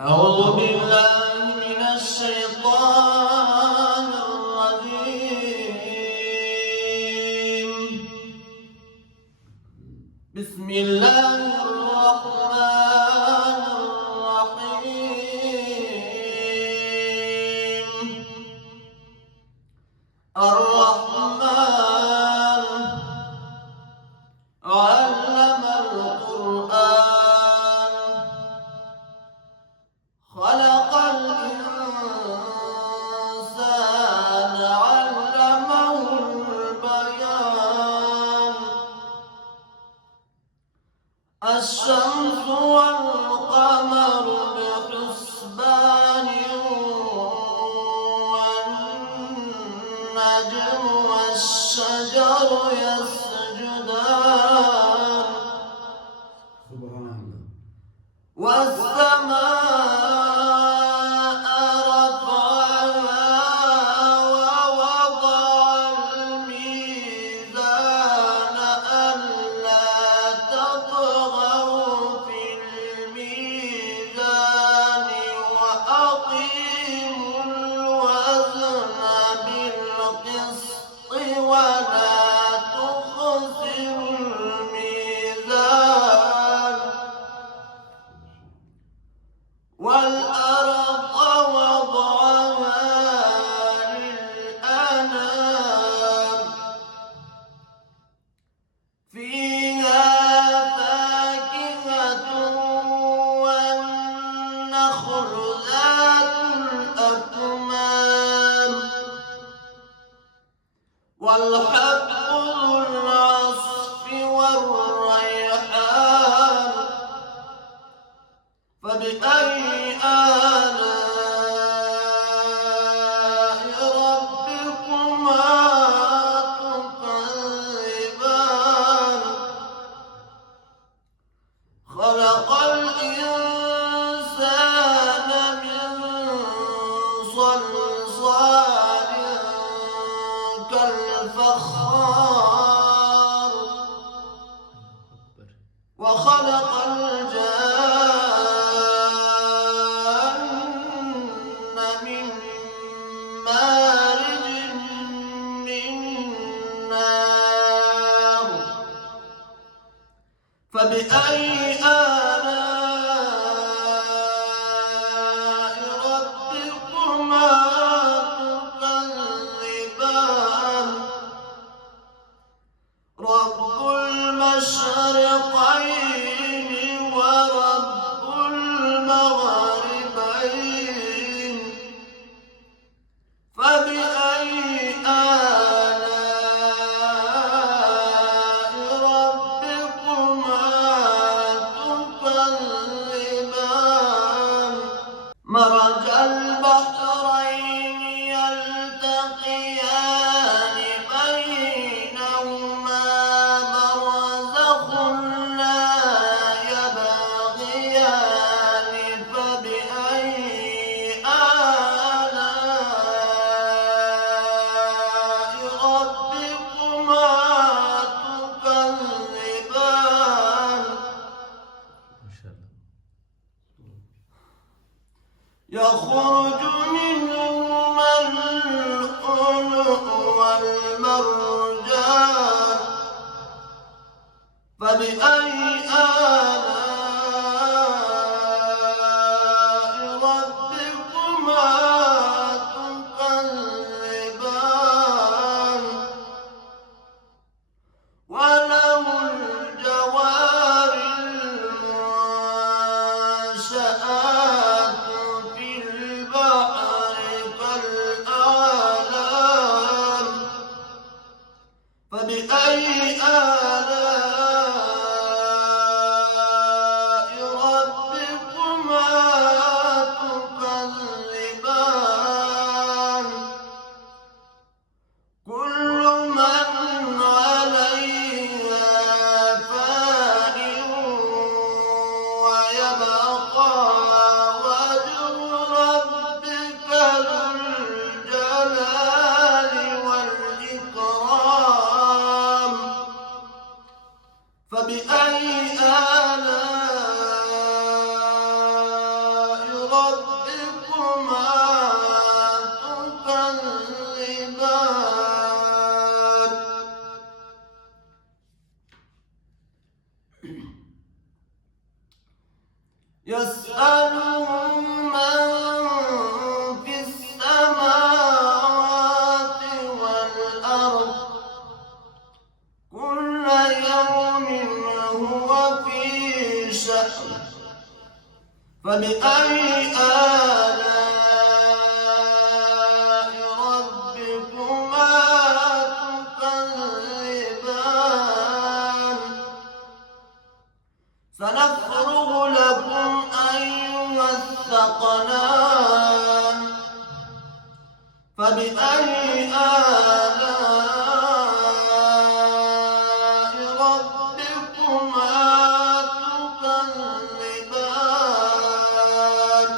أعوذ بالله من الشيطان الرجيم. بسم الله الرحمن الرحيم. الرحمن علم القرآن خلق الإنسان علمه البيان. الشمس والقمر بحسبان والنجم والشجر يسجدان. سبحان الله. والسماء رفعها ووضع الميزان ألا تطغوا في الميزان وأقيموا الوزن بالقسط ولا تخسروا الميزان. والأرض وضعها للأنام فيها فاكهة والنخل ذات الأكمام والحب ذو العصف والريحان. فبأي آلاء ربكما تكذبان. خلق الإنسان من صلصال كالفخار وخلق الجان من مارج من نار. فبأي آلاء ربكما تكذبان. رب المشرقين ورب المغربين. فبأي آلاء ربكما تكذبان. مرج البحرين يلتقيان بينهما برزخ لا يبغيان. فبأي آلاء ربكما تكذبان. يخرج منهما اللؤلؤ والمرجان. فبأي آلاء ربكما تكذبان. وله الجوار المنشآت في البحر كالأعلام. فبأي آلاء فبأي آلاء ربكما تكذبان سنفرغ لكم أيها الثقلان فبأي آلاء ربكما تكذبان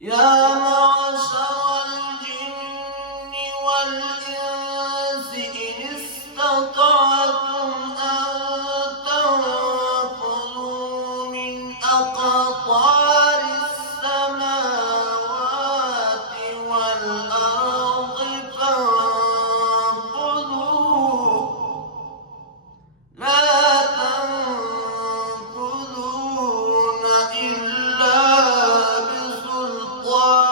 يا معشر الجن والإنس إن استطعتم أن تنفذوا من أقطار السماوات والأرض فانفذوا لا تنفذون إلا بسلطان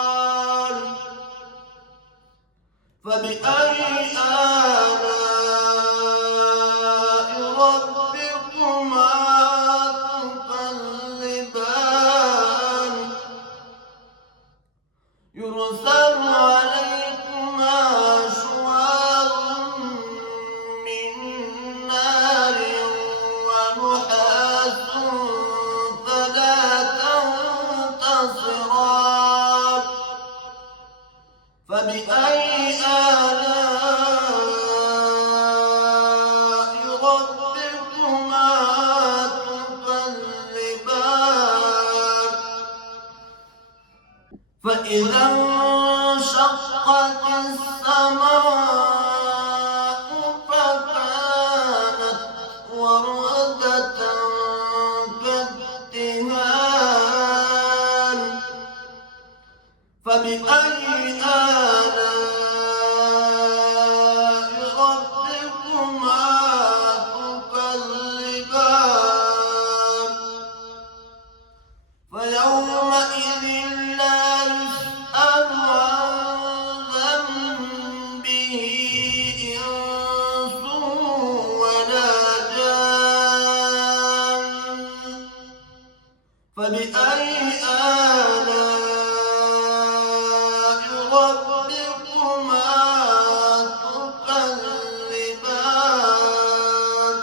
فبأي آلاء ربكما تكذبان يرسل عليكما شواظ من نار ونحاس فلا تنتصران فبأي آلاء ربكما تكذبان فإذا انشقت السماء فكانت وردة كالدهان فبأي آلاء ربكما تكذبان فيومئذ لا يسأل عن ذنبه إنس ولا جان فبأي آلاء ربكما تكذبان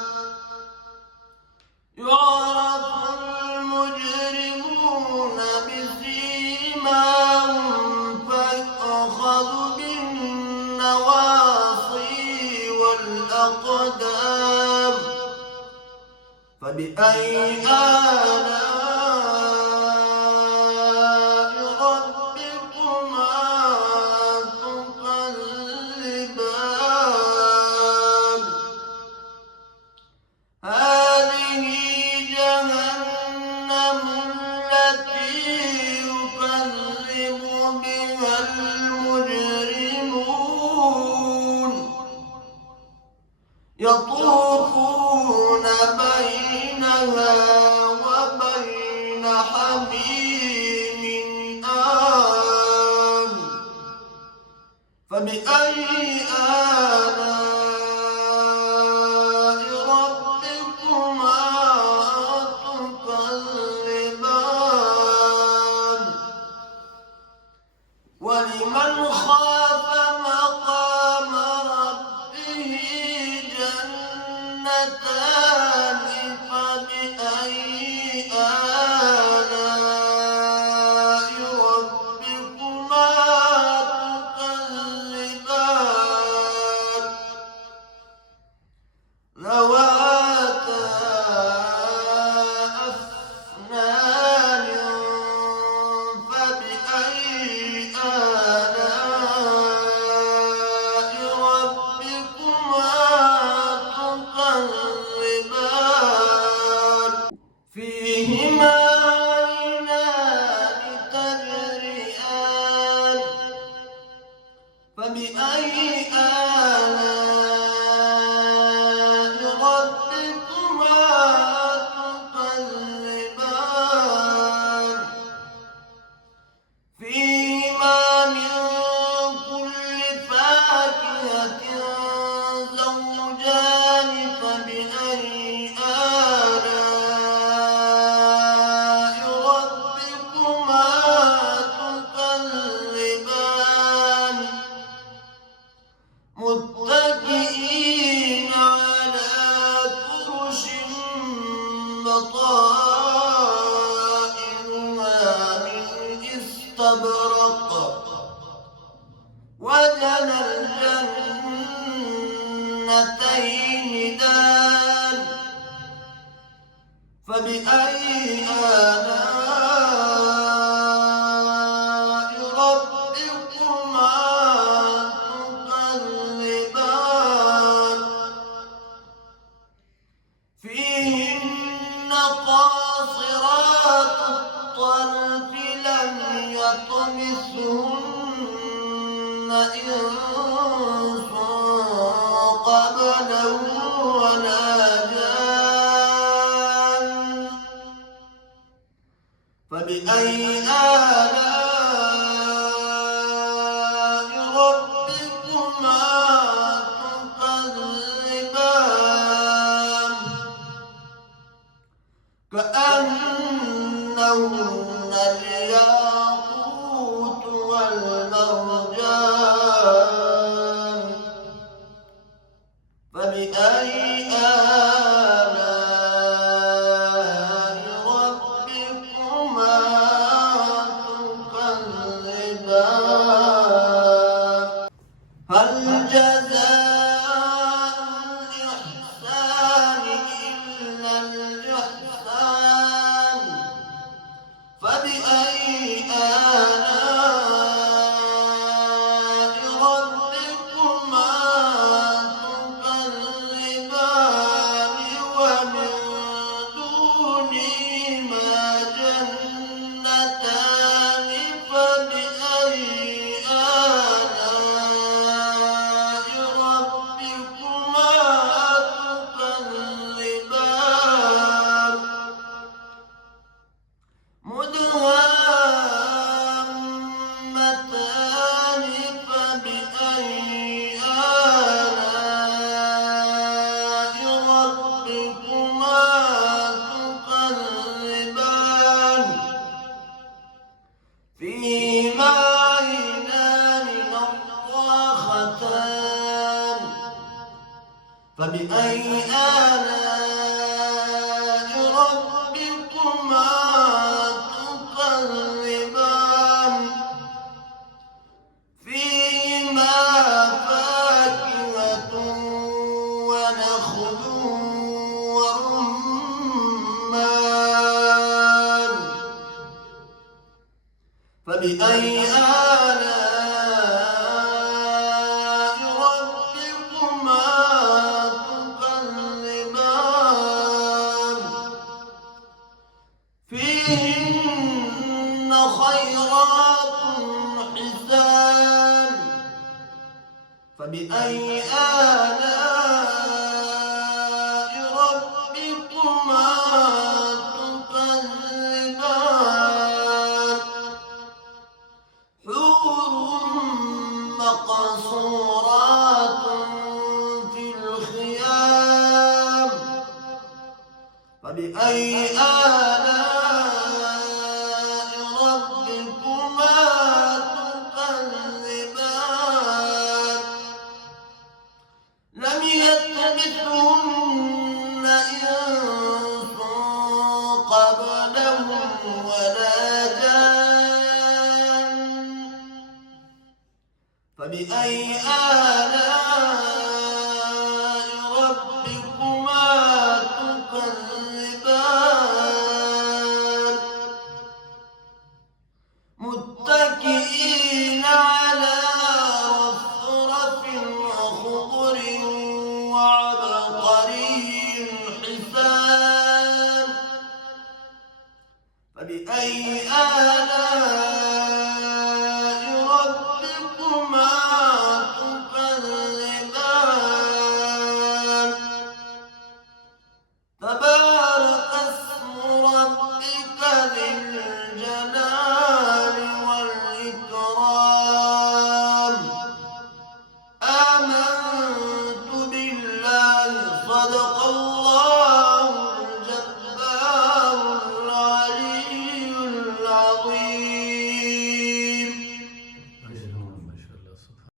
يعرف المجرمون بسيماهم فيؤخذ بالنواصي والأقدام فبأي آلاء ربكما تكذبان هذه جهنم التي يكذب بها المجرمون يطوفون بينها وبين حميم آن فبأي آلاء ربكما تكذبان ولمن خاف مقام ربه جنتان فبأي آلاء ربكما تكذبان ذواتا أفنان فبأي آلاء ربكما تكذبان فيهما عينان تجريان فبأي آلاء ربكما تكذبان فيهما من كل فاكهة زوجان فبأي آلاء ربكما استبرق وجنى الجنتين دان فبأي آلاء ربكما تكذبان فيهن قاصرات الطرف لم يطمثهن إنس قبلهم ولا جان فبأي آلاء ربكما تكذبان كأنهن الياقوت والمرجان فبأي آلاء ربكما تكذبان هل جزاء الإحسان إلا الإحسان فبأي آلاء ربكما تكذبان ومن دونهما جنتان فبأي آلاء ربكما تكذبان مدهامتان فبأي آلاء ربكما تكذبان فيهما عينان نضاختان فبأي آلاء ربكما تكذبان فيهما فاكهة ونخل ورمان فبأي آلاء ربكما تكذبان فيهن خيرات حسان فبأي آلاء ربكما تكذبان حور مقصورات في الخيام فبأي آلاء ربكما تكذبان لم يطمثهن إنس قبلهم ولا جان فبأي آلاء